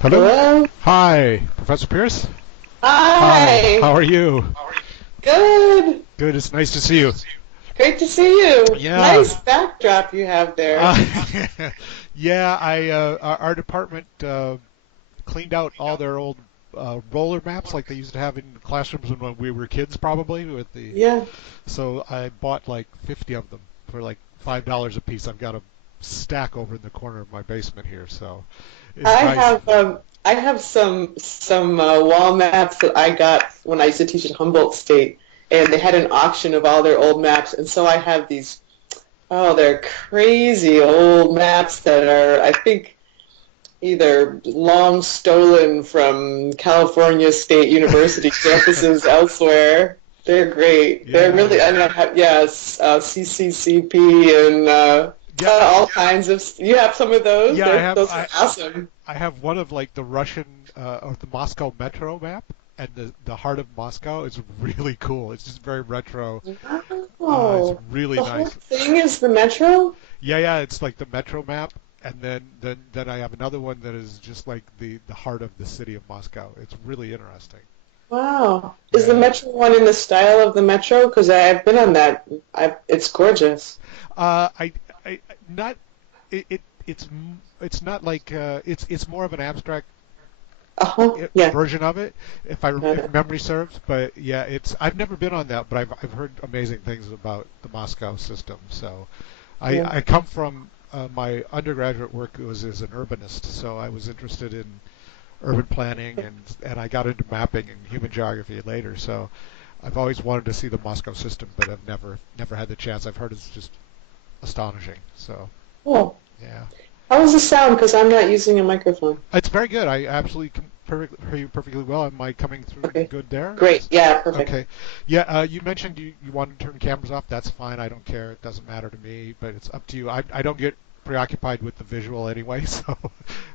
Hello? Hello? Hi, Professor Pierce? Hi, Hi. how are you? Good. Good, it's nice to see you. Great to see you. Yeah. Nice backdrop you have there. Uh, yeah, our department cleaned out all their old roller maps like they used to have in classrooms when we were kids probably with the Yeah. so I bought like 50 of them for like $5 a piece. I've got a stack over in the corner of my basement here, so it's I nice. have I have some wall maps that I got when I used to teach at Humboldt State, and they had an auction of all their old maps, and so I have these, oh, they're crazy old maps that are, I think, either long stolen from California State University campuses elsewhere. They're great. They're Yeah. really, I mean, yes, CCCP and Yeah, all kinds of. You have some of those. yeah, I have Those are awesome. I have one of like the Russian of the Moscow metro map, and the heart of Moscow is really cool. It's just very retro. It's Wow. really The whole nice. thing is the metro? Yeah, yeah, it's like the metro map, and then I have another one that is just like the heart of the city of Moscow. It's really interesting. Wow. Is the Yeah. metro one in the style of the metro? Because I've been on that. It's gorgeous. I not it's not like it's more of an abstract Uh-huh. Yeah. version of it, Got if it. memory serves. But yeah, it's I've never been on that, but I've heard amazing things about the Moscow system. So Yeah. I come from my undergraduate work was as an urbanist, so I was interested in urban planning and I got into mapping and human geography later. So I've always wanted to see the Moscow system, but I've never had the chance. I've heard it's just astonishing. So Cool. yeah. How is the sound? Because I'm not using a microphone. It's very good. I absolutely can hear you perfectly well. Am I coming through Okay. good there? Great. Yeah, perfect. Okay. Yeah, you mentioned you want to turn cameras off. That's fine. I don't care. It doesn't matter to me, but it's up to you. I don't get preoccupied with the visual anyway, so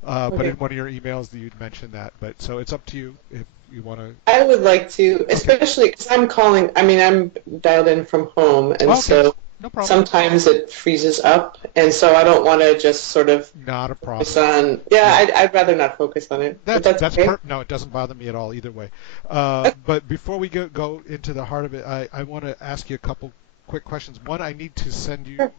but in Okay. one of your emails you'd mentioned that. But so it's up to you if you want to. I would like to, Okay. especially because I'm calling, I mean, I'm dialed in from home, and Okay. so No problem. sometimes it freezes up, and so I don't want to just sort of Not a focus problem. on, yeah, Yeah. I'd rather not focus on it, but that's That's okay. No, it doesn't bother me at all either way. Okay. But before we go into the heart of it, I want to ask you a couple quick questions. One, I need to send you Sure.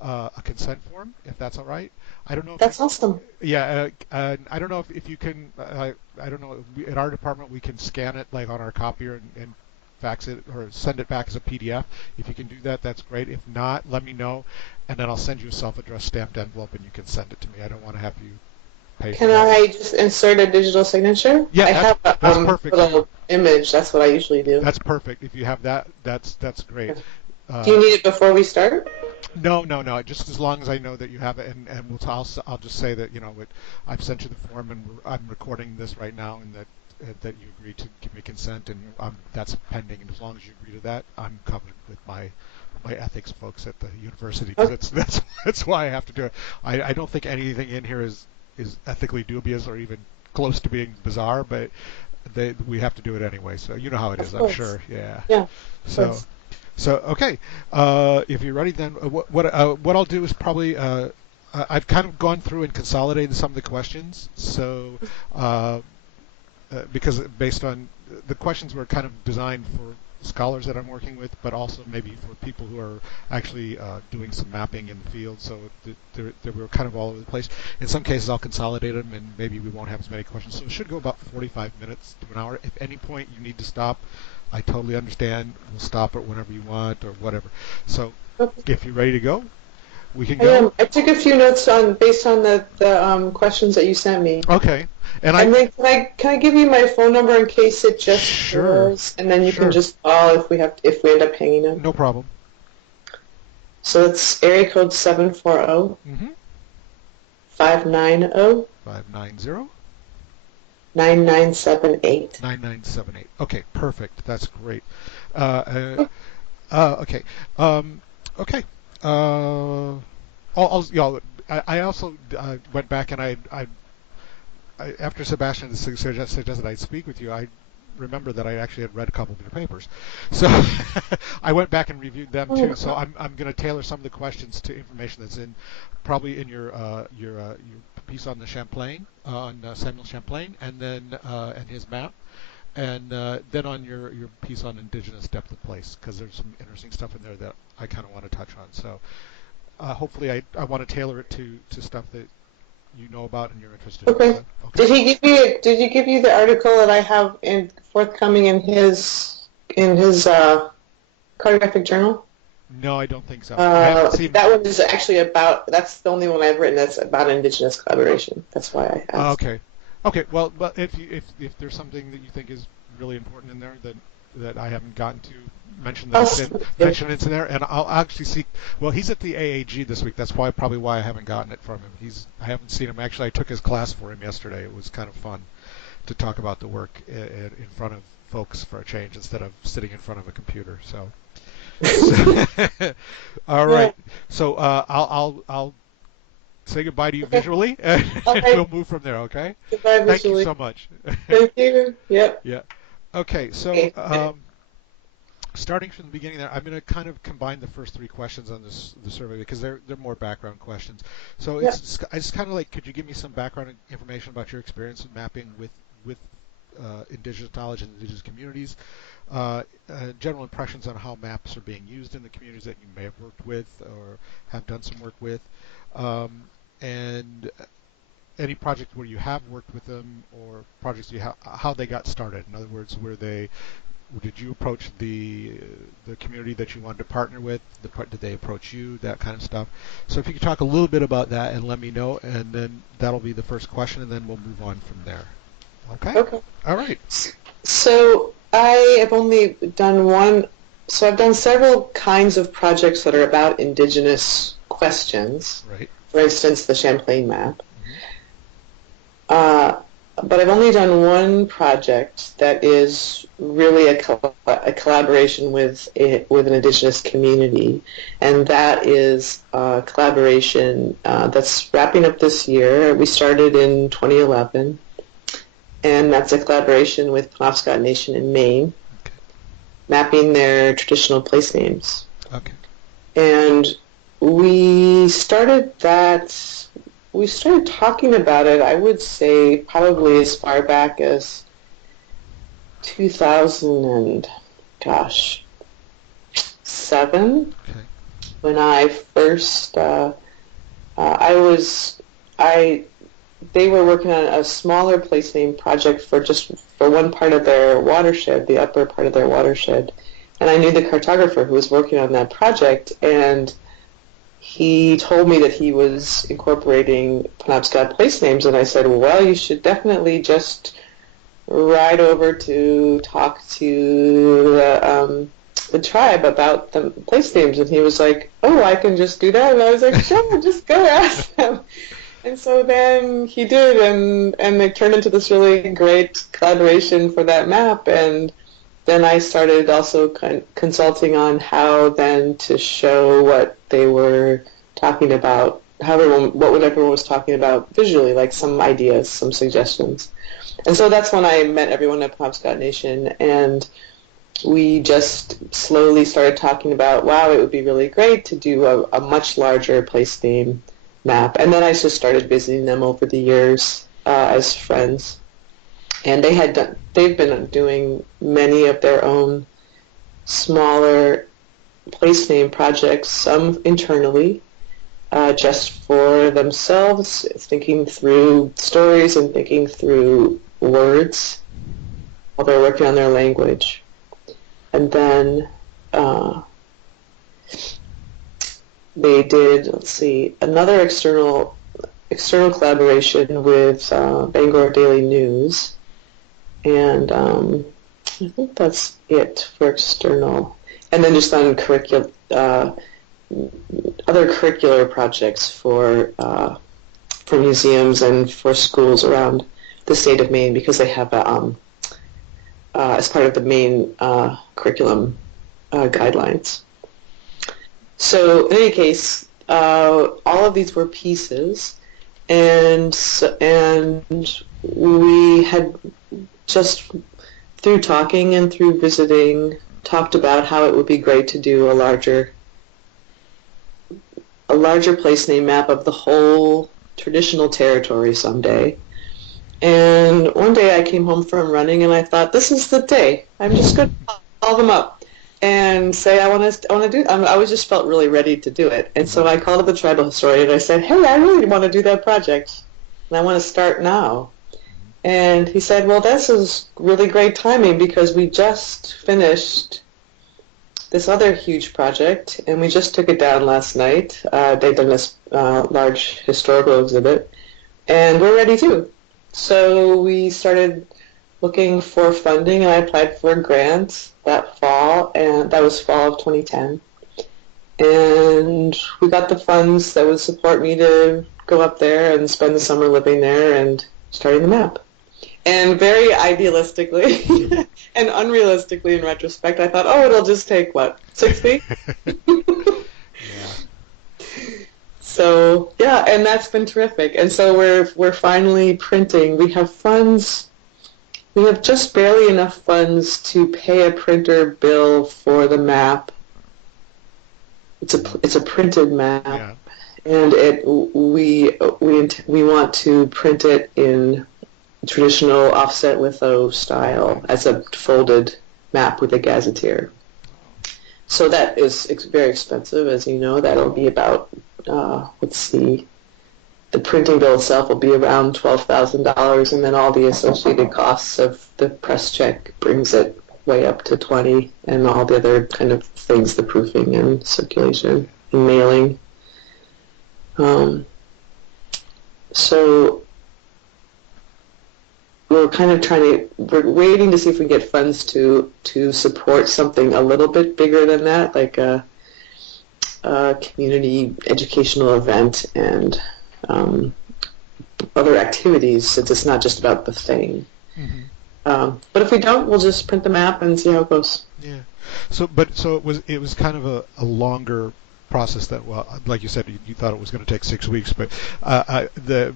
a consent form, if that's all right. I don't know if you, That's awesome. yeah, I don't know if you can. I don't know. In our department, we can scan it like on our copier and fax it or send it back as a PDF. If you can do that, that's great. If not, let me know, and then I'll send you a self-addressed stamped envelope, and you can send it to me. I don't want to have you pay for Can that. I just insert a digital signature? Yeah, I have a that's perfect too. little image. That's what I usually do. That's perfect. If you have that, that's great. Do you Uh, need it before we start? no, no, no. Just as long as I know that you have it, and I'll just say that I've sent you the form, and I'm recording this right now, and that you agree to give me consent, and that's pending. And as long as you agree to that, I'm covered with my ethics folks at the university because Okay. that's why I have to do it. I don't think anything in here is ethically dubious or even close to being bizarre, but we have to do it anyway. So you know how it Of is, I'm course. sure. Yeah. Yeah, of So course. so okay, if you're ready, then what I'll do is probably I've kind of gone through and consolidated some of the questions. So uh, because based on the questions were kind of designed for scholars that I'm working with, but also maybe for people who are actually doing some mapping in the field. So they were kind of all over the place. In some cases, I'll consolidate them, and maybe we won't have as many questions. So it should go about 45 minutes to an hour. If any point you need to stop, I totally understand. We'll stop it whenever you want or whatever. So Okay. if you're ready to go, we can I go. am. I took a few notes on based on the questions that you sent me. Okay. And I And then can I give you my phone number in case it just sure, fails, and then you can sure, just call if we end up hanging up. no problem. So it's area code 740 Mm-hmm. 590 590 9978. 9978. Okay, perfect. That's great. Uh, okay. Okay. I also went back and after Sebastian suggested I speak with you, I remember that I actually had read a couple of your papers, so I went back and reviewed them too. So I'm going to tailor some of the questions to information that's in probably in your piece on the Champlain, on Samuel Champlain, and then and his map, and then on your piece on indigenous depth of place, because there's some interesting stuff in there that I kind of want to touch on. So hopefully I want to tailor it to stuff that you know about and you're interested in. Okay. So, okay. Did he give you the article that I have in forthcoming in his cartographic journal? No, I don't think so. I haven't seen. That one is actually about. That's the only one I've written that's about indigenous collaboration. That's why I asked. Okay. Okay. Well, but if there's something that you think is really important in there that I haven't gotten to, mention it's in there, and I'll actually see. Well, he's at the AAG this week. That's probably why I haven't gotten it from him. I haven't seen him. Actually, I took his class for him yesterday. It was kind of fun to talk about the work in front of folks for a change instead of sitting in front of a computer. So. All right. So I'll say goodbye to you visually, and we'll move from there. Okay. Goodbye Thank you visually. so much. Thank you. Yep. Yeah. Okay. So starting from the beginning, there, I'm going to kind of combine the first three questions on the survey because they're more background questions. So Yep. I just kind of like, could you give me some background information about your experience in mapping with indigenous knowledge and indigenous communities? General impressions on how maps are being used in the communities that you may have worked with or have done some work with, and any project where you have worked with them or projects how they got started. In other words, did you approach the community that you wanted to partner with? Did they approach you? That kind of stuff. So if you could talk a little bit about that and let me know, and then that'll be the first question, and then we'll move on from there. Okay? Okay. All right. So I have only done one. So I've done several kinds of projects that are about indigenous questions. Right. For instance, the Champlain map. But I've only done one project that is really a collaboration with an indigenous community, and that is a collaboration that's wrapping up this year. We started in 2011, and that's a collaboration with Penobscot Nation in Maine, mapping their traditional place names. Okay. And we started talking about it, I would say, probably as far back as 2007, when I first, they were working on a smaller place name project for one part of their watershed, the upper part of their watershed. And I knew the cartographer who was working on that project, and he told me that he was incorporating Penobscot place names, and I said, well, you should definitely just ride over to talk to the tribe about the place names. And he was like, oh, I can just do that? And I was like, sure, just go ask them. And so then he did, and it turned into this really great collaboration for that map. And then I started also consulting on how then to show what they were talking about, what everyone was talking about visually, like some ideas, some suggestions. And so that's when I met everyone at Penobscot Nation, and we just slowly started talking about, wow, it would be really great to do a much larger place name map. And then I just started visiting them over the years as friends. And they've been doing many of their own smaller place name projects, some internally, just for themselves, thinking through stories and thinking through words while they're working on their language. And then they did, another external collaboration with Bangor Daily News. And I think that's it for external. And then just on other curricular projects for museums and for schools around the state of Maine, because they have as part of the Maine curriculum guidelines. So in any case, all of these were pieces, and we had just through talking and through visiting talked about how it would be great to do a larger place name map of the whole traditional territory someday. And one day I came home from running and I thought, this is the day. I'm just going to call them up and say I want to do. I always just felt really ready to do it. And so I called up the tribal historian and I said, hey, I really want to do that project and I want to start now. And he said, well, this is really great timing because we just finished this other huge project, and we just took it down last night. They've done this large historical exhibit, and we're ready too. So we started looking for funding, and I applied for a grant that fall, and that was fall of 2010. And we got the funds that would support me to go up there and spend the summer living there and starting the map. And very idealistically and unrealistically in retrospect, I thought, oh, it'll just take, what, 6 weeks? Yeah. So, yeah, and that's been terrific. And so we're finally printing. We have funds. We have just barely enough funds to pay a printer bill for the map. It's a printed map. Yeah. And we want to print it in traditional offset litho style as a folded map with a gazetteer. So that is very expensive, as you know. That'll be about, let's see, the printing bill itself will be around $12,000, and then all the associated costs of the press check brings it way up to 20, and all the other kind of things, the proofing and circulation and mailing. So we're kind of we're waiting to see if we can get funds to support something a little bit bigger than that, like a community educational event and other activities, since it's not just about the thing. Mm-hmm. But if we don't, we'll just print the map and see how it goes. Yeah. So it was kind of a longer process that, well, like you said, you thought it was going to take 6 weeks, but the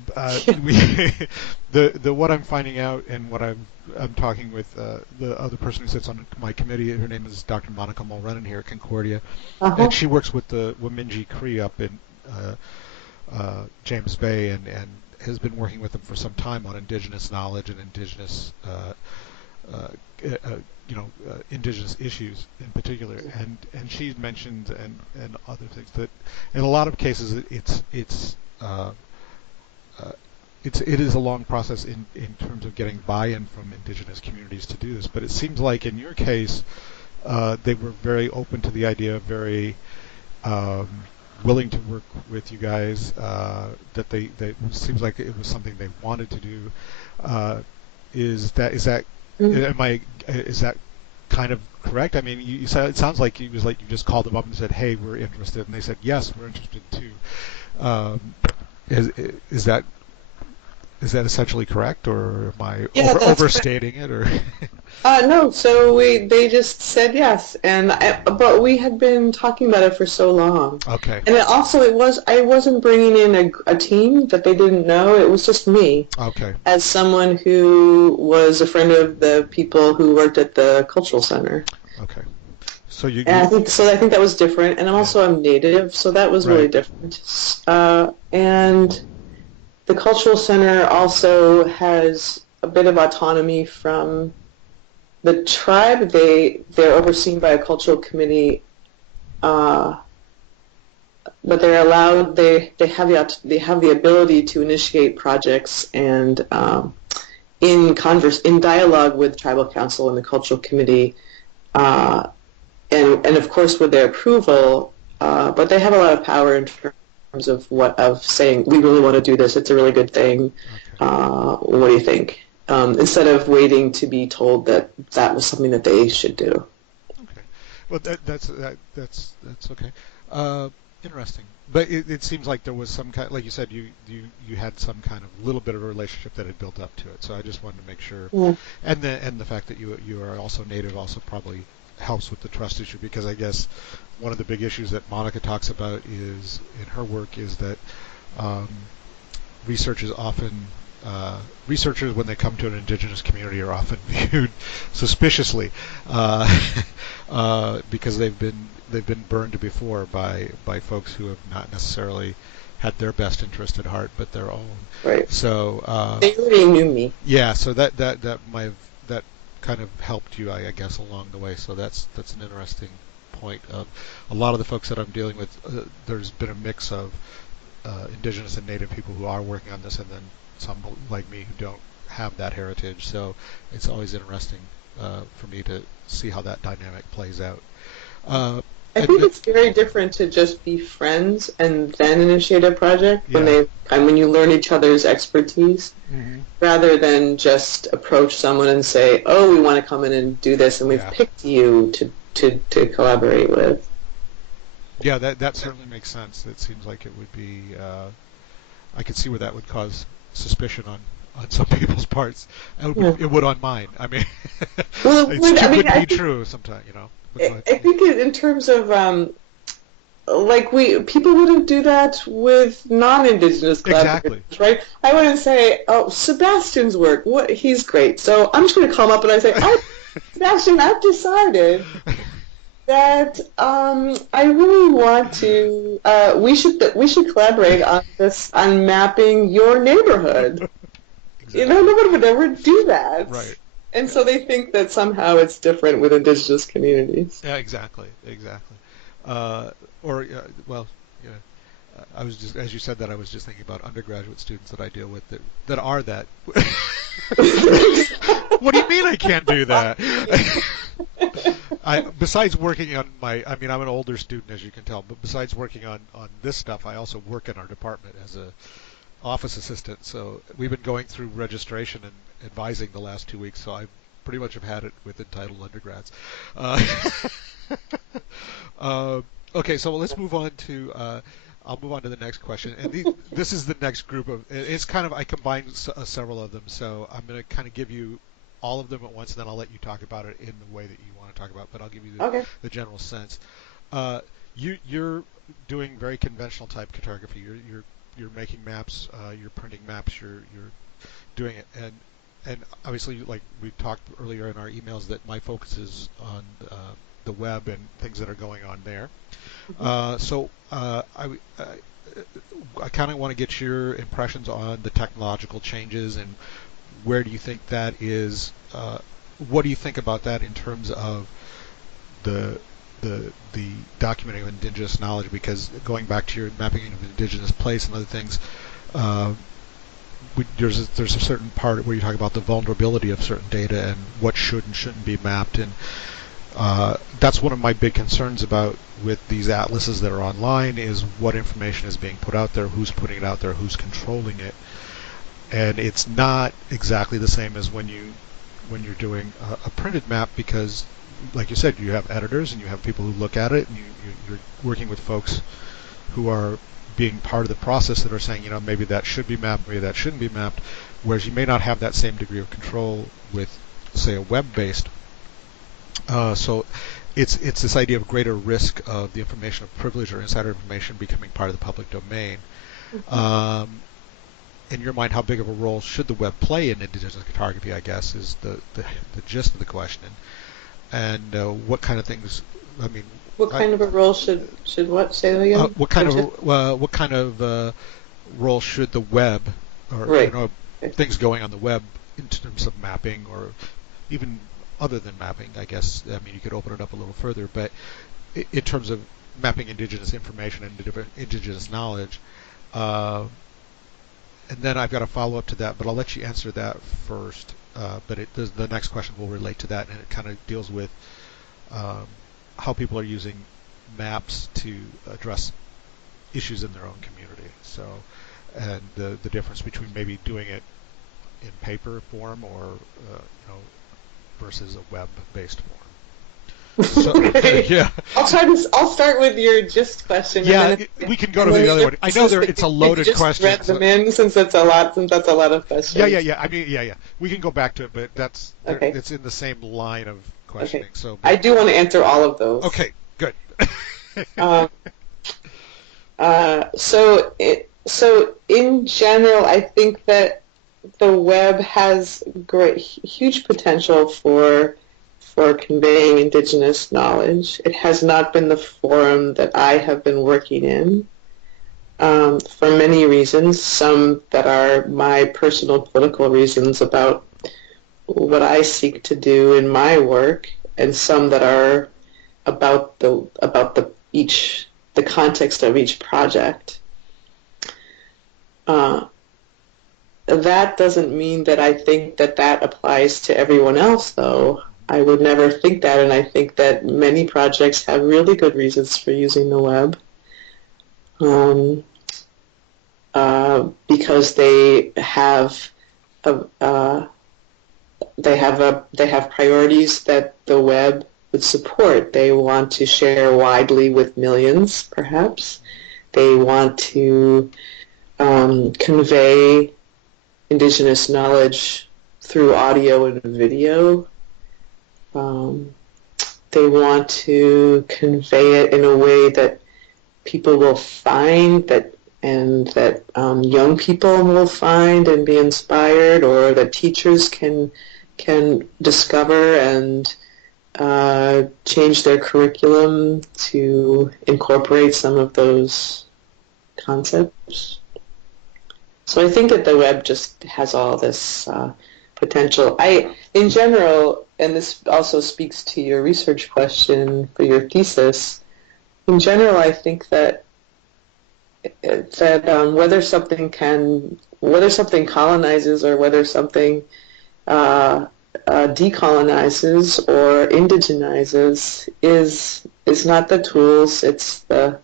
what I'm finding out and what I'm talking with the other person who sits on my committee, her name is Dr. Monica Mulrennan here at Concordia, and she works with the Wamingee Cree up in James Bay and has been working with them for some time on indigenous knowledge and indigenous indigenous issues in particular, and she mentioned and other things that in a lot of cases it is a long process in terms of getting buy-in from indigenous communities to do this. But it seems like in your case they were very open to the idea, very willing to work with you guys. That it seems like it was something they wanted to do. Is that is that kind of correct? I mean, you said it sounds like it was like you just called them up and said, "Hey, we're interested," and they said, "Yes, we're interested too." Is that essentially correct, or am I overstating it? Or no, so they just said yes, but we had been talking about it for so long. Okay. And I wasn't bringing in a team that they didn't know. It was just me. Okay. As someone who was a friend of the people who worked at the cultural center. Okay. So I think that was different, and I'm native, so that was really different. And the cultural center also has a bit of autonomy from the tribe. They're overseen by a cultural committee, but they're allowed. They have the ability to initiate projects and in dialogue with tribal council and the cultural committee, and of course with their approval. But they have a lot of power in terms of saying, we really want to do this. It's a really good thing. Okay. What do you think? Instead of waiting to be told that was something that they should do. Okay. Well, that's okay. Interesting. But it seems like there was some kind, like you said, you had some kind of little bit of a relationship that had built up to it. So I just wanted to make sure. Yeah. And the fact that you are also native also probably helps with the trust issue, because I guess one of the big issues that Monica talks about is in her work is that researchers when they come to an indigenous community are often viewed suspiciously because they've been burned before by folks who have not necessarily had their best interest at heart, but their own. Right. So They already knew me. yeah, so that might have, that kind of helped you, I guess, along the way. So that's an interesting point. A lot of the folks that I'm dealing with, there's been a mix of indigenous and native people who are working on this, and then some like me who don't have that heritage. So it's always interesting for me to see how that dynamic plays out. Uh, I think it's very different to just be friends and then initiate a project yeah. when you learn each other's expertise, Mm-hmm. rather than just approach someone and say, "Oh, we want to come in and do this, and we've Yeah. picked you to collaborate with." Yeah, that certainly makes sense. It seems like it would be. I could see where that would cause suspicion on some people's parts. Yeah. It would on mine. I mean, Well, it I mean, wouldn't be true sometimes, you know. But I think in terms of like people wouldn't do that with non-indigenous exactly. collaborators, right? I wouldn't say, "Oh, Sebastian's work, he's great." So I'm just going to call him up and I say, "Oh, Sebastian, I've decided that I really want to. We should collaborate on this on mapping your neighborhood." You Exactly. know, nobody would ever do that. Right. And so they think that somehow it's different with indigenous communities. Yeah, exactly. Exactly. Or well, you know, I was just, as you said that, I was just thinking about undergraduate students that I deal with that are that. What do you mean I can't do that? Besides working on I mean, I'm an older student, as you can tell, but besides working on this stuff, I also work in our department as a office assistant. So we've been going through registration and advising the last 2 weeks. So I pretty much have had it with entitled undergrads. Uh, okay, so let's move on to. I'll move on to the next question, and this is the next group of. It's kind of I combined several of them, so I'm going to kind of give you all of them at once, and then I'll let you talk about it in the way that you want to talk about. But I'll give you Okay. the general sense. You're doing very conventional type cartography. You're making maps. You're printing maps. You're doing it, and obviously, like we talked earlier in our emails, that my focus is on the web and things that are going on there. I kind of want to get your impressions on the technological changes and where do you think that is. What do you think about that in terms of the the documenting of indigenous knowledge? Because going back to your mapping of indigenous place and other things, uh, there's a certain part where you talk about the vulnerability of certain data and what should and shouldn't be mapped, and that's one of my big concerns about with these atlases that are online is what information is being put out there, who's putting it out there, who's controlling it, and it's not exactly the same as when you're doing a printed map because, like you said, you have editors and you have people who look at it, and you're working with folks who are being part of the process that are saying, you know, maybe that should be mapped, maybe that shouldn't be mapped, whereas you may not have that same degree of control with, say, a web-based. So it's this idea of greater risk of the information of privilege or insider information becoming part of the public domain. Um, in your mind, how big of a role should the web play in indigenous cartography, I guess, is the gist of the question. And what kind of things, I mean, What kind of a role should what? Say that again. what kind of role should the web, or Right. things going on the web in terms of mapping, or even other than mapping, I guess. I mean, you could open it up a little further, but in terms of mapping indigenous information and different indigenous knowledge. And then I've got a follow-up to that, but I'll let you answer that first. But the next question will relate to that, and it kind of deals with um, how people are using maps to address issues in their own community. So, and the difference between maybe doing it in paper form or versus a web-based form. So Okay. yeah, I'll start with your gist question. yeah, And then we can go to the other one. I know it's a loaded just question. read them in since that's a lot. Since that's a lot of questions. Yeah. I mean, yeah. We can go back to it, but Okay. it's in the same line of Okay. questioning. So, I do want to answer all of those. okay, good. Um, so in general, I think that the web has huge potential for conveying indigenous knowledge. It has not been the forum that I have been working in. for many reasons, some that are my personal political reasons about what I seek to do in my work, and some that are about the context of each project. That doesn't mean that I think that that applies to everyone else, though. I would never think that, and I think that many projects have really good reasons for using the web, because they have priorities that the web would support. They want to share widely with millions, perhaps. They want to convey indigenous knowledge through audio and video. They want to convey it in a way that people will find that young people will find and be inspired, or that teachers can discover and change their curriculum to incorporate some of those concepts. So I think that the web just has all this potential. In general, and this also speaks to your research question for your thesis, in general, I think that whether something colonizes or whether something decolonizes or indigenizes is not the tools. It's the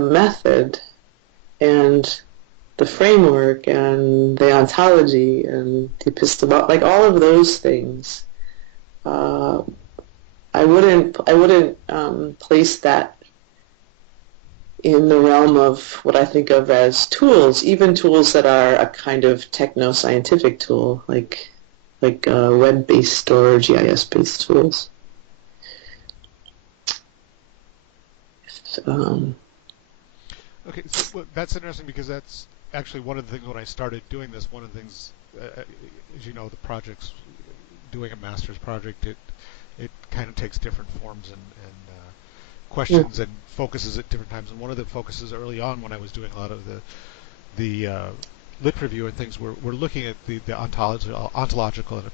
method and the framework and the ontology and the epistemology, like all of those things. I wouldn't place that in the realm of what I think of as tools, even tools that are a kind of techno-scientific tool, like web-based or GIS-based tools. Okay, so well, that's interesting because that's actually one of the things when I started doing this. One of the things, as you know, the project's doing a master's project. It kind of takes different forms and questions and focuses at different times. And one of the focuses early on when I was doing a lot of the lit review and things, we're looking at the ontological and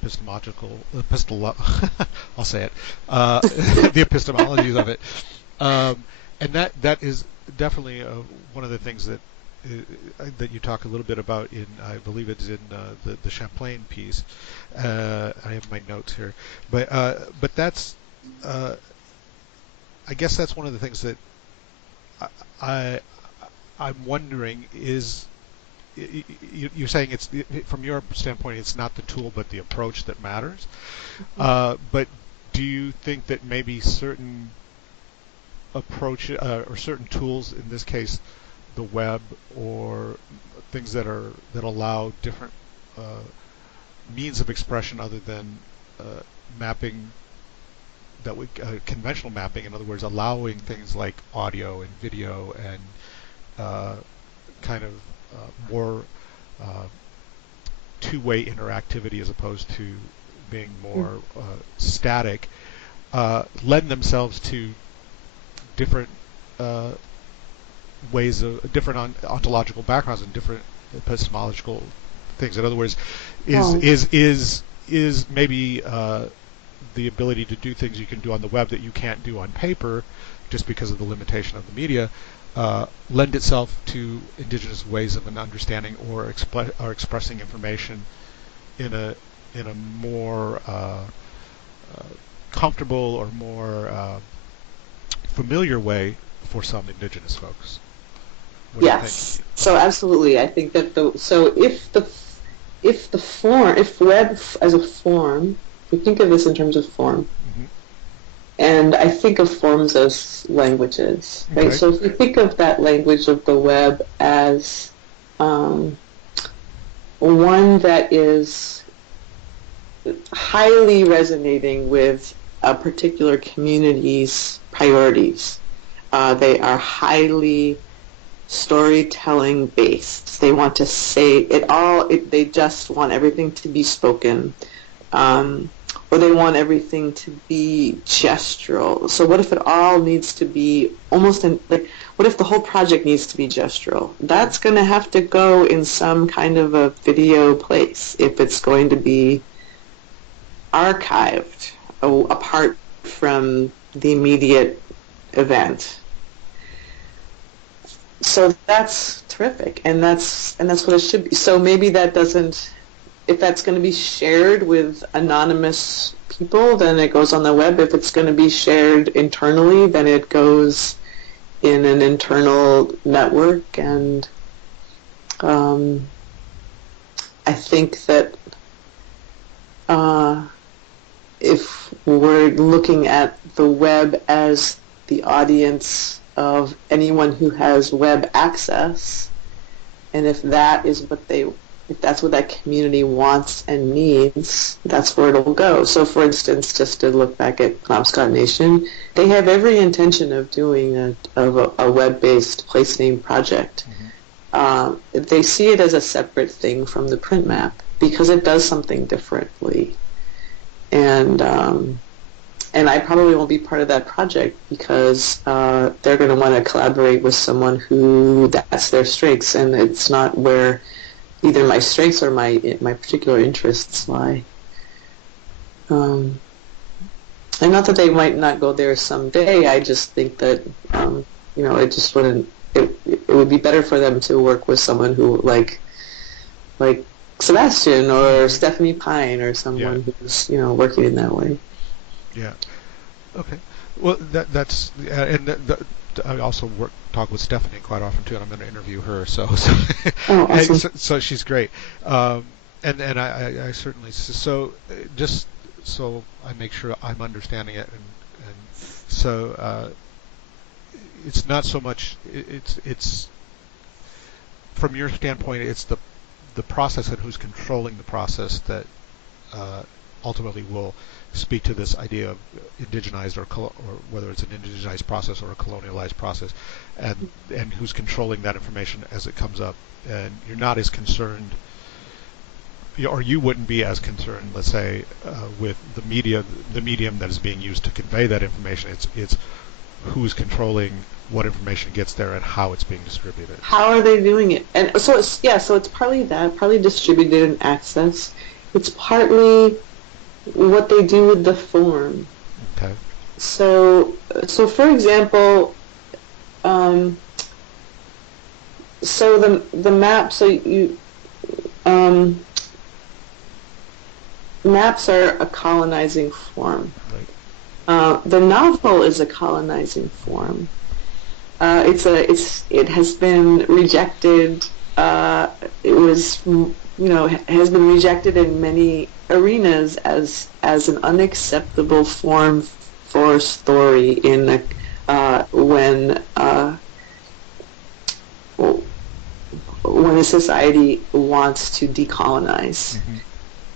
I'll say it, the epistemologies of it, and that is definitely one of the things that you talk a little bit about in, I believe it's in the Champlain piece. I have my notes here, but that's I guess that's one of the things that I'm wondering is you're saying it's from your standpoint it's not the tool but the approach that matters. But do you think that maybe certain approach or certain tools, in this case the web, or things that allow different means of expression other than mapping, that would conventional mapping, in other words, allowing things like audio and video and kind of more two-way interactivity as opposed to being more static, lend themselves to different ways of different ontological backgrounds and different epistemological things. In other words, is maybe the ability to do things you can do on the web that you can't do on paper just because of the limitation of the media, lend itself to indigenous ways of an understanding or expressing information in a more comfortable or more familiar way for some indigenous folks. What Yes. So absolutely, I think that if web as a form, we think of this in terms of form, and I think of forms as languages, right? Okay. So if you think of that language of the web as one that is highly resonating with a particular community's priorities, they are highly storytelling based. They want to say it all. They just want everything to be spoken. Or they want everything to be gestural. So what if it all needs to be almost like what if the whole project needs to be gestural? That's going to have to go in some kind of a video place if it's going to be archived apart from the immediate event. So that's terrific, and that's what it should be. So maybe that doesn't, if that's going to be shared with anonymous people, then it goes on the web. If it's going to be shared internally, then it goes in an internal network. And I think that if we're looking at the web as the audience of anyone who has web access, and if that's what that community wants and needs, that's where it'll go. So, for instance, just to look back at Knobscot Nation, they have every intention of doing a web-based place name project. They see it as a separate thing from the print map because it does something differently. And I probably won't be part of that project because they're going to want to collaborate with someone who that's their strengths, and it's not where either my strengths or my particular interests lie. And not that they might not go there someday. I just think that it just wouldn't. It would be better for them to work with someone who like Sebastian or Stephanie Pine or someone who's working in that way. Yeah. Okay. Well, that's I also talk with Stephanie quite often too, and I'm going to interview her. So Oh, awesome. so she's great. And I certainly just so I make sure I'm understanding it, and so it's not so much it's from your standpoint, it's the process and who's controlling the process that ultimately will speak to this idea of indigenized or whether it's an indigenized process or a colonialized process, and who's controlling that information as it comes up. And you're not as concerned, or you wouldn't be as concerned, let's say, with the medium that is being used to convey that information. It's who's controlling what information gets there and how it's being distributed. How are they doing it? And so it's partly that, partly distributed and access. It's partly what they do with the form. Okay. So for example, so the map. So maps are a colonizing form. Right. The novel is a colonizing form. It has been rejected. Has been rejected in many arenas as an unacceptable form for story when a society wants to decolonize. Mm-hmm.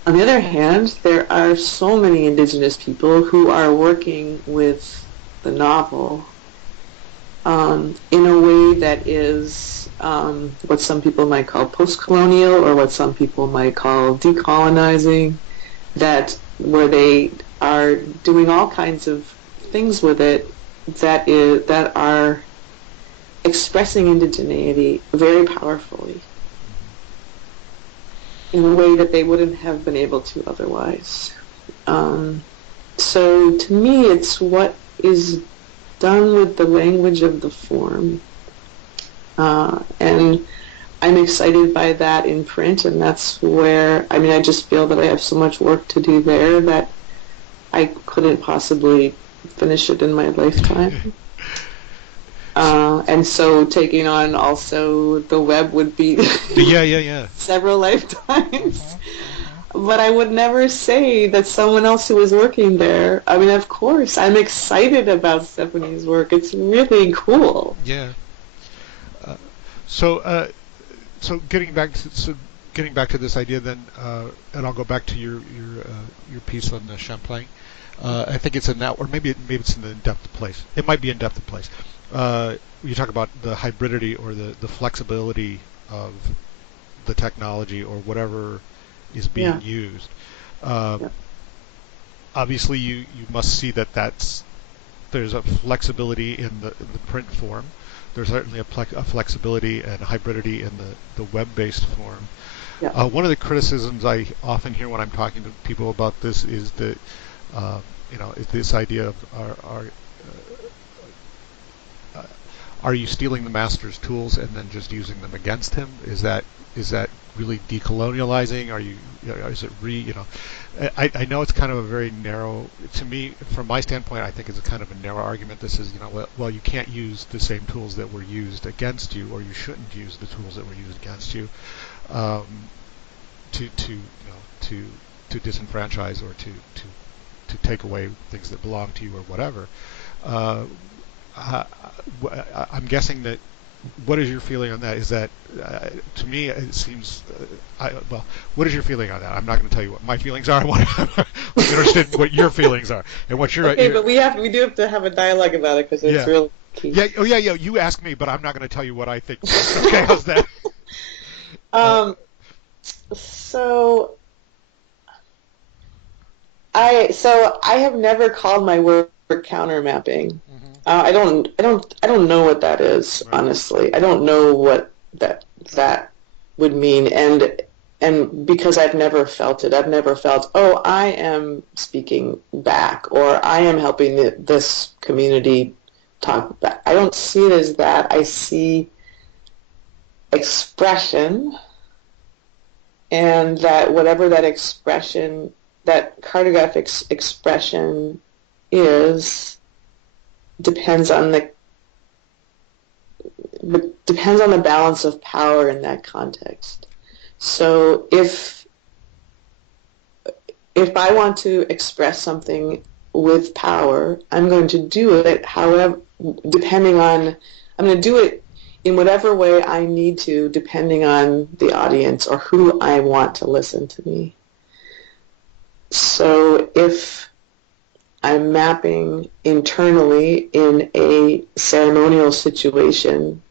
On the other hand, there are so many indigenous people who are working with the novel in a way that is what some people might call post-colonial, or what some people might call decolonizing, where they are doing all kinds of things with it that are expressing indigeneity very powerfully in a way that they wouldn't have been able to otherwise. So to me, it's what is done with the language of the form. And I'm excited by that in print, and that's where, I just feel that I have so much work to do there that I couldn't possibly finish it in my lifetime. And so taking on also the web would be several lifetimes. But I would never say that someone else who was working there. Of course, I'm excited about Stephanie's work. It's really cool. Yeah. So getting back to this idea then, and I'll go back to your piece on the Champlain. I think it's in that, or maybe it's in the in-depth place. It might be in-depth place. You talk about the hybridity or the flexibility of the technology or whatever is being used. Obviously, you must see that there's a flexibility in the print form, there's certainly a flexibility and hybridity in the web-based form. Yeah. One of the criticisms I often hear when I'm talking to people about this is that is this idea of are you stealing the master's tools and then just using them against him? Is that really decolonializing? Is it I know it's kind of a very narrow, to me, from my standpoint, I think it's a kind of a narrow argument. This is, well, you can't use the same tools that were used against you, or you shouldn't use the tools that were used against you, um, to disenfranchise or to take away things that belong to you or whatever. Uh, I'm guessing that. What is your feeling on that? Is that, to me, it seems, well, what is your feeling on that? I'm not going to tell you what my feelings are. I'm interested in what your feelings are and what your. Okay, but we do have to have a dialogue about it because it's real key. Yeah. Oh yeah. You ask me, but I'm not going to tell you what I think. Okay, how's that? So I have never called my work counter mapping. I don't know what that is, Right. honestly. I don't know what that would mean, and because I've never felt it, I've never felt, oh, I am speaking back, or I am helping this community talk back. I don't see it as that. I see expression, and that whatever that expression, that cartographic expression is, depends on the balance of power in that context. So if I want to express something with power, I'm going to do it however, I'm going to do it in whatever way I need to, depending on the audience or who I want to listen to me. So if I'm mapping internally in a ceremonial situation,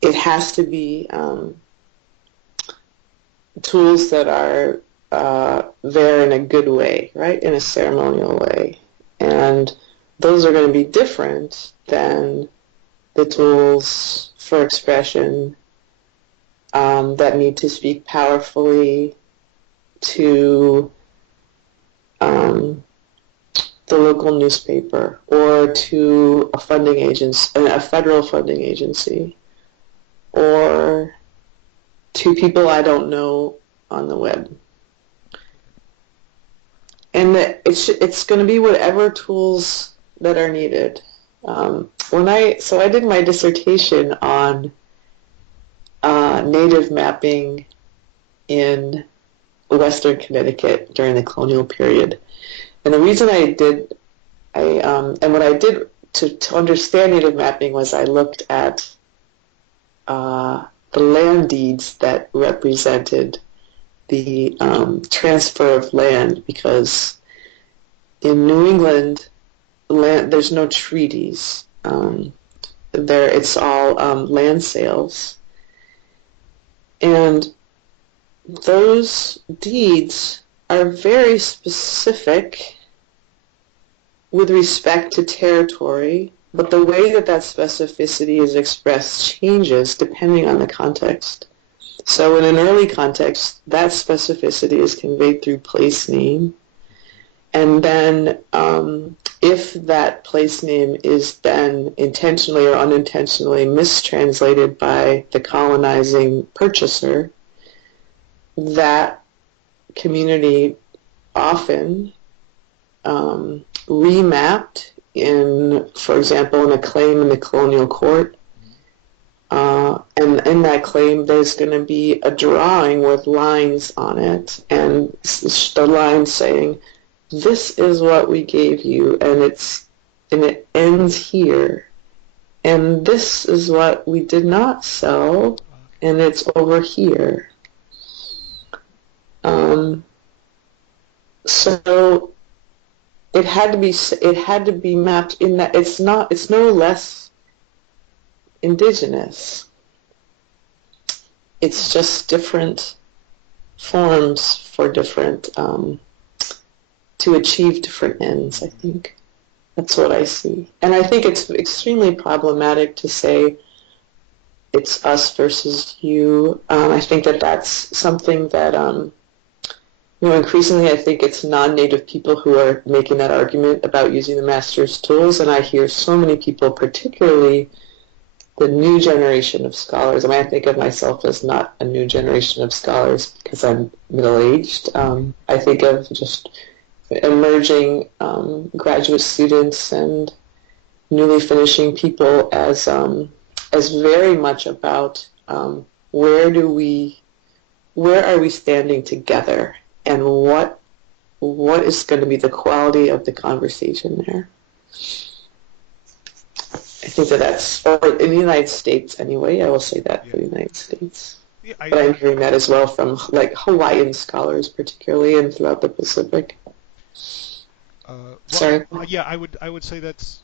it has to be tools that are there in a good way, right, in a ceremonial way. And those are going to be different than the tools for expression that need to speak powerfully to the local newspaper or to a funding agency, a federal funding agency, or to people I don't know on the web. And it's going to be whatever tools that are needed. I did my dissertation on native mapping in Western Connecticut during the colonial period. And the reason what I did to understand native mapping was I looked at the land deeds that represented the transfer of land, because in New England, there's no treaties. It's all land sales. And those deeds are very specific with respect to territory, but the way that specificity is expressed changes depending on the context. So in an early context, that specificity is conveyed through place name, and then if that place name is then intentionally or unintentionally mistranslated by the colonizing purchaser, that community often remapped for example, in a claim in the colonial court, and in that claim there's going to be a drawing with lines on it, and the line saying, this is what we gave you, and it ends here, and this is what we did not sell, and it's over here. So it had to be mapped in that it's no less indigenous. It's just different forms for different to achieve different ends, I think. That's what I see. And I think it's extremely problematic to say it's us versus you. I think that that's something that, increasingly I think it's non-native people who are making that argument about using the master's tools. And I hear so many people, particularly the new generation of scholars. I mean, I think of myself as not a new generation of scholars because I'm middle-aged. I think of just emerging graduate students and newly finishing people as very much about where do we where are we standing together and what is going to be the quality of the conversation there. I think that that's, or in the United States anyway, I will say that Yeah. for the United States. Yeah, But I'm hearing that as well from like Hawaiian scholars particularly and throughout the Pacific. well, Sorry. yeah, I would say that's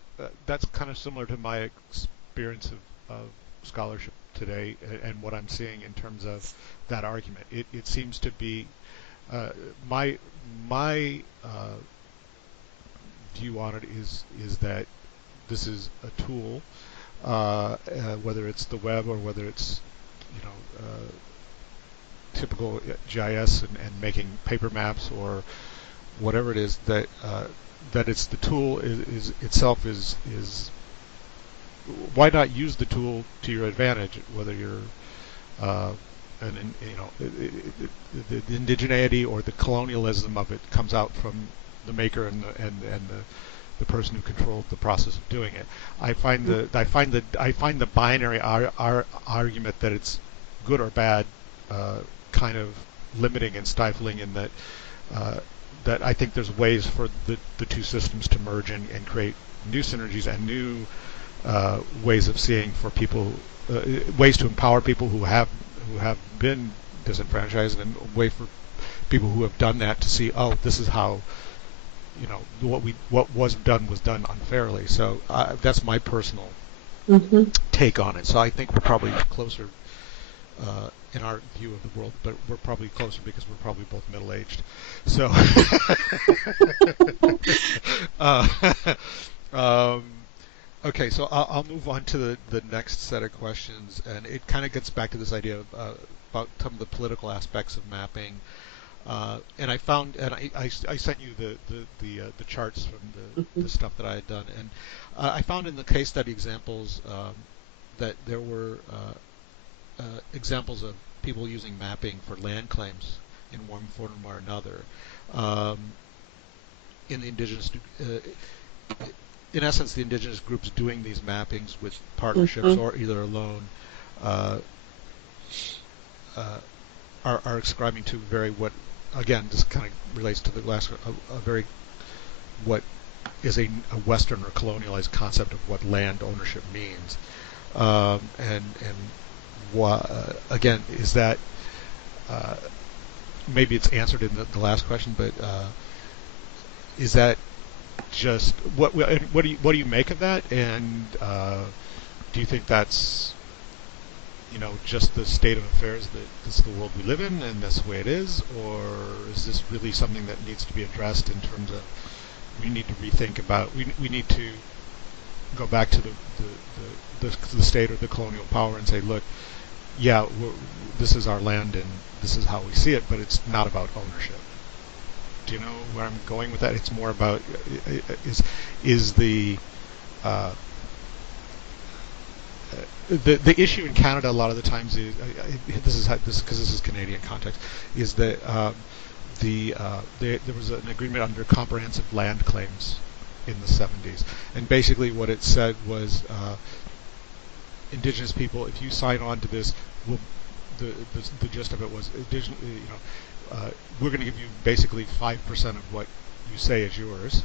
kind of similar to my experience of scholarship today and what I'm seeing in terms of that argument. It seems to be uh, my my view on it is that this is a tool, whether it's the web or whether it's typical GIS and making paper maps or whatever it is that it's the tool is itself is why not use the tool to your advantage, whether you're uh, and the indigeneity or the colonialism of it comes out from the maker and the person who controlled the process of doing it. I find the binary argument that it's good or bad uh, kind of limiting and stifling in uh, that I think there's ways for the two systems to merge and create new synergies and new ways of seeing for people, ways to empower people who have been disenfranchised, and a way for people who have done that to see, oh, this is how what was done unfairly. So that's my personal Mm-hmm. take on it. So I think we're probably closer in our view of the world, but we're probably closer because we're probably both middle-aged. So, uh, um, okay, so I'll move on to the next set of questions, and it kind of gets back to this idea of, about some of the political aspects of mapping. And I found, and I sent you the charts from Mm-hmm. the stuff that I had done, and I found in the case study examples that there were examples of people using mapping for land claims in one form or another. Um, in the indigenous, in essence, the indigenous groups doing these mappings with partnerships Mm-hmm. or either alone uh, uh, are ascribing to very what, again, this kind of relates to the last, a very what is a Western or colonialized concept of what land ownership means. And again, is that uh, maybe it's answered in the last question, but is that just what do you make of that? And do you think that's just the state of affairs, that this is the world we live in and that's the way it is, or is this really something that needs to be addressed in terms of we need to rethink about we need to go back to the state or the colonial power and say, look, yeah, this is our land and this is how we see it, but it's not about ownership. Do you know where I'm going with that? It's more about is uh, the issue in Canada a lot of the times is this is because this is Canadian context, is that there was an agreement under comprehensive land claims in the 70s, and basically what it said was Indigenous people, if you sign on to this, will the gist of it was we're going to give you basically 5% of what you say is yours,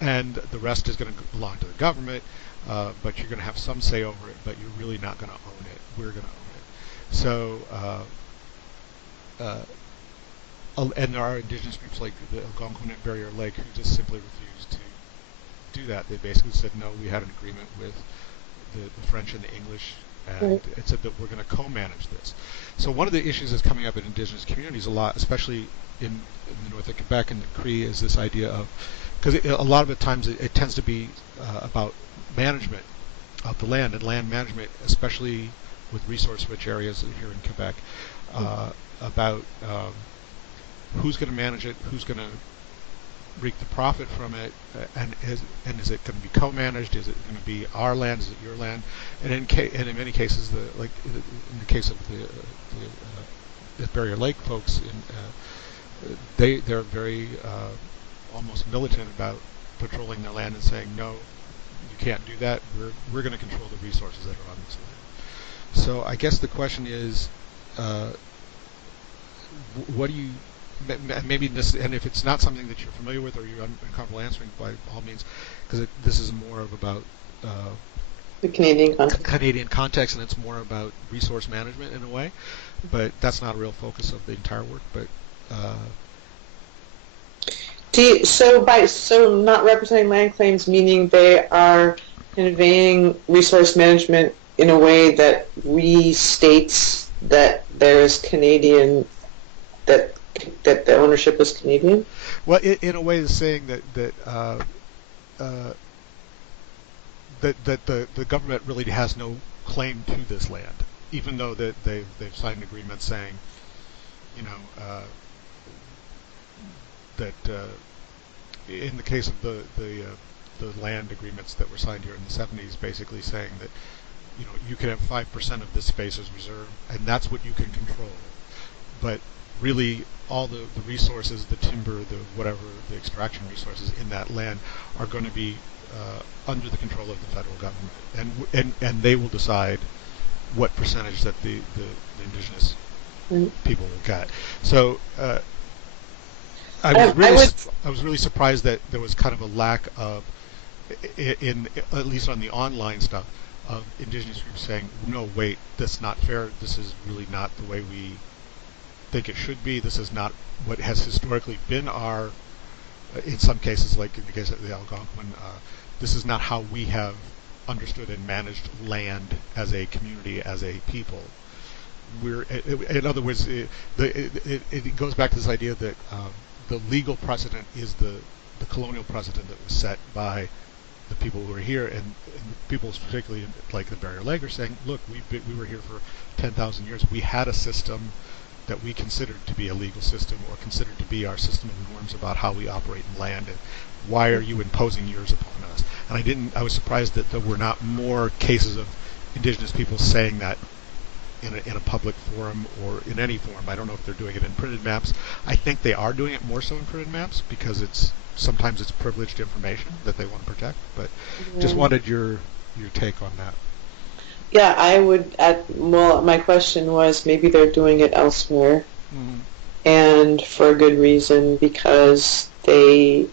and the rest is going to belong to the government, but you're going to have some say over it, but you're really not going to own it. We're going to own it. So, and there are indigenous groups like the Algonquin at Barrier Lake who just simply refused to do that. They basically said, no, we had an agreement with the French and the English and Right. it said that we're going to co-manage this. So one of the issues that's coming up in indigenous communities a lot, especially in the north of Quebec and the Cree, is this idea of, because a lot of the times it tends to be about management of the land and land management, especially with resource-rich areas here in Quebec, uh, about who's going to manage it, who's going to reap the profit from it, and is it going to be co-managed? Is it going to be our land? Is it your land? And and in many cases, like in the case of the Barrier Lake folks, they're very almost militant about patrolling their land and saying no, you can't do that. We're going to control the resources that are on this land. So I guess the question is, uh, what do you maybe this, and if it's not something that you're familiar with or you're uncomfortable answering, by all means, because this is more of about The Canadian context. Canadian context, and it's more about resource management in a way, but that's not a real focus of the entire work. But So not representing land claims, meaning they are conveying resource management in a way that restates that there's Canadian, that that the ownership is Canadian. well, in a way, is saying uh, that the government really has no claim to this land, even though that they've signed an agreement saying, you know, that in the case of the land agreements that were signed here in the 70s, basically saying that, you know, you can have 5% of this space as reserve, and that's what you can control. But really, all the resources, the timber, the whatever, the extraction resources in that land are going to be under the control of the federal government, and they will decide what percentage that the indigenous Right. people will get. So I would. I was really surprised that there was kind of a lack of, in at least on the online stuff, of indigenous groups saying, no, wait, that's not fair. This is really not the way we think it should be. This is not what has historically been our, in some cases, like in the case of the Algonquin, this is not how we have understood and managed land as a community, as a people. In other words, it goes back to this idea that the legal precedent is the colonial precedent that was set by the people who are here, and people, particularly like the Barrier Lake, are saying, look, we were here for 10,000 years. We had a system that we considered to be a legal system, or considered to be our system of norms about how we operate in land, and why are you imposing yours upon us? And I was surprised that there were not more cases of indigenous people saying that in a public forum or in any forum. I don't know if they're doing it in printed maps. I think they are doing it more so in printed maps, because sometimes it's privileged information that they want to protect. But just Yeah. wanted your take on that. Yeah, I would. Well, my question was maybe they're doing it elsewhere, Mm-hmm. and for a good reason, because they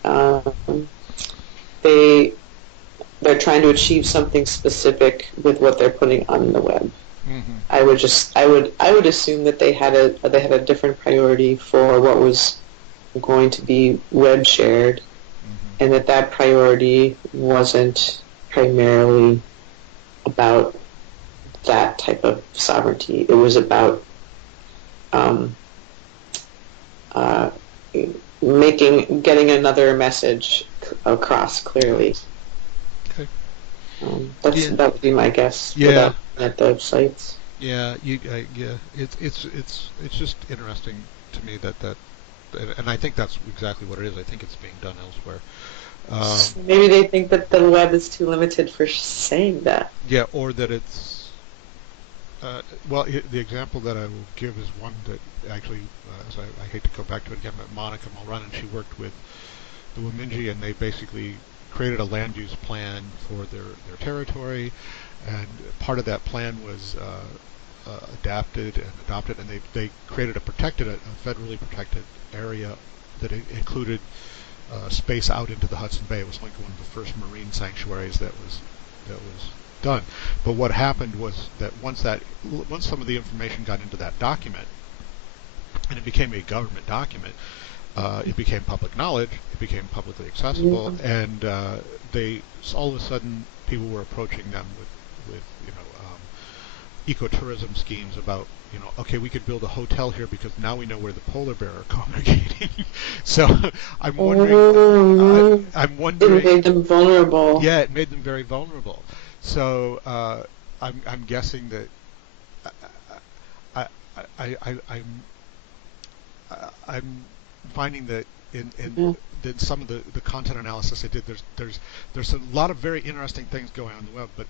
they're trying to achieve something specific with what they're putting on the web. Mm-hmm. I would assume that they had a different priority for what was going to be web shared, Mm-hmm. and that priority wasn't primarily about that type of sovereignty. It was about um, uh, getting another message across clearly. Okay. Yeah. That would be my guess Yeah. without at the sites. Yeah. Yeah. It's just interesting to me that and I think that's exactly what it is. I think it's being done elsewhere. Um, Maybe they think that the web is too limited for saying that. yeah, or that it's well, the example that I will give is one that actually, so I hate to go back to it again, but Monica Mulroney, she worked with the Wamingji, and they basically created a land use plan for their territory, and part of that plan was adapted and adopted, and they created a federally protected area that included space out into the Hudson Bay. It was like one of the first marine sanctuaries that was done. But what happened was that once some of the information got into that document, and it became a government document, it became public knowledge. It became publicly accessible, Yeah. and they all of a sudden people were approaching them with ecotourism schemes about, okay, we could build a hotel here because now we know where the polar bear are congregating. So I'm wondering, Mm-hmm. I'm It wondering, made them vulnerable. yeah, it made them very vulnerable. So I'm guessing that I, I'm finding that in Mhm. that some of the content analysis I did, there's a lot of very interesting things going on the web, but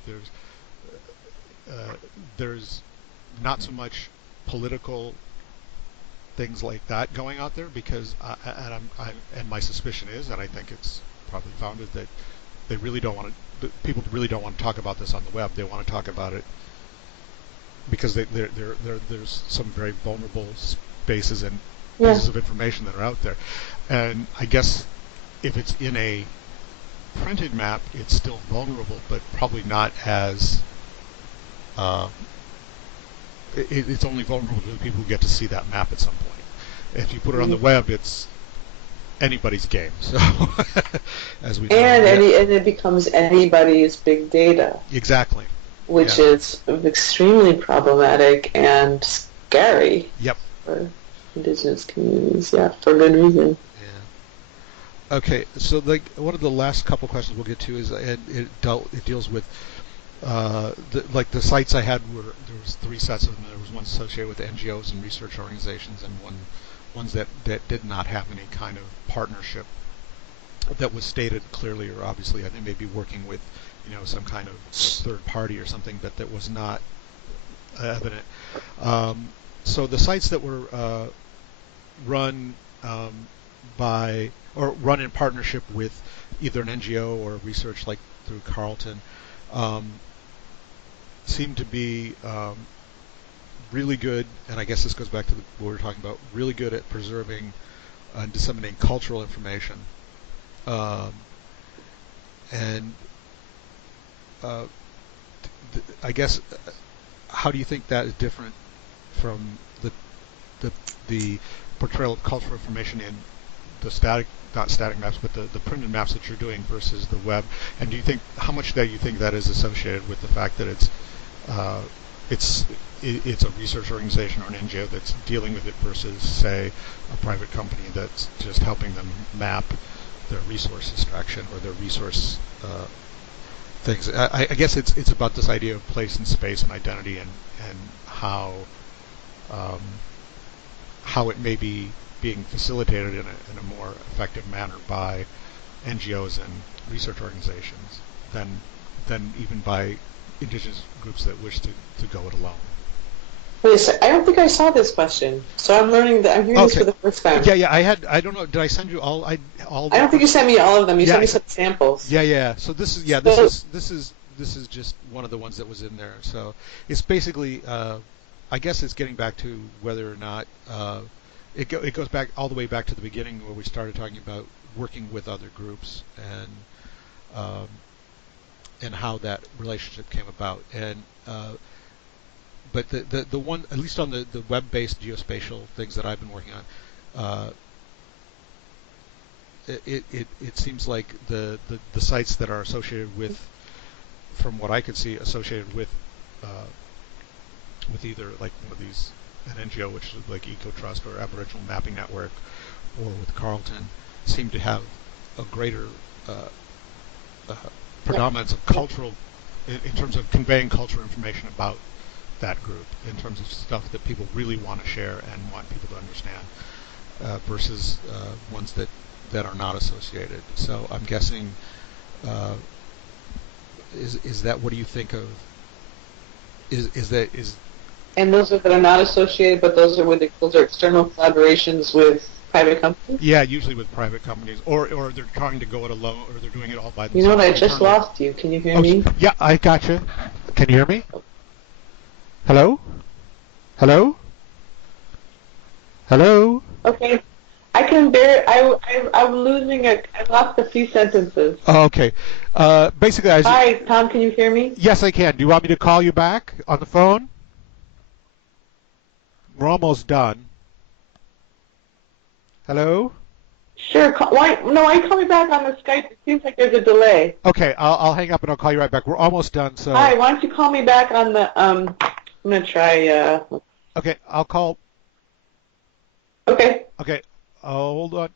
uh, there's not so much political things like that going out there because and my suspicion is, and I think it's probably founded, that they really don't want to. People really don't want to talk about this on the web. They want to talk about it because there's some very vulnerable spaces and Yeah. pieces of information that are out there. And I guess if it's in a printed map, it's still vulnerable, but probably not as uh, it's only vulnerable to the people who get to see that map at some point. If you put it on the Mhm. web, it's anybody's game. So, as we know, And yeah, and it becomes anybody's big data, exactly, which yeah, is extremely problematic and scary yep, for indigenous communities. Yeah, for good reason. yeah. Okay, so like one of the last couple questions we'll get to is, and it deals with like the sites I had were there was three sets of them. There was one associated with NGOs and research organizations, and ones that did not have any kind of partnership that was stated clearly or obviously. I think maybe working with some kind of third party or something, but that was not evident. Um, so the sites that were run by or run in partnership with either an NGO or research like through Carleton um, seem to be really good, and I guess this goes back to what we were talking about, really good at preserving and disseminating cultural information. Um, and uh, I guess, how do you think that is different from the, the portrayal of cultural information in the static, not static maps, but the printed maps that you're doing versus the web? And do you think, how much that you think that is associated with the fact that uh, it's it's a research organization or an NGO that's dealing with it versus, say, a private company that's just helping them map their resource extraction or their resource things. I guess it's about this idea of place and space and identity and um, how it may be being facilitated in a more effective manner by NGOs and research organizations than even by indigenous groups that wish to go it alone. Wait a sec. I don't think I saw this question, so I'm learning that. I'm hearing this for Okay. the first time. Yeah, yeah. I don't know. Did I send you all I the don't think you sent me all of them. You sent Yeah, me some samples. yeah, yeah. So this is yeah. So This is just one of the ones that was in there. So it's basically, I guess it's getting back to whether or not it goes back all the way back to the beginning where we started talking about working with other groups um, and how that relationship came about. And but the one, at least on the web-based geospatial things that I've been working on, it seems like the sites that are associated with, from what I could see, associated with either like one of these, an NGO, which is like EcoTrust or Aboriginal Mapping Network, or with Carleton, seem to have a greater uh, uh, yeah, predominance of yeah. cultural, in terms of conveying cultural information about that group, in terms of stuff that people really want to share and want people to understand, versus ones that are not associated. So I'm guessing, uh, is that, what do you think of, is that is And those are that are not associated, but those are external collaborations with private companies. yeah, usually with private companies, or they're trying to go it alone, or they're doing it all by You know what? themselves I just internally. lost you. Can you hear Oh, me? yeah, I gotcha. Can you hear me? Hello? Hello? Hello? Okay. I can bear. I'm losing a. I lost a few sentences. Oh, okay. Basically, Hi, Tom. Can you hear me? yes, I can. Do you want me to call you back on the phone? We're almost done. Hello? Sure. Why? No, why call me back on the Skype? It seems like there's a delay. Okay, I'll hang up and I'll call you right back. We're almost done, Hi. so Why don't you call me back on the I'm gonna try. Okay, I'll call. Okay. Okay, hold on.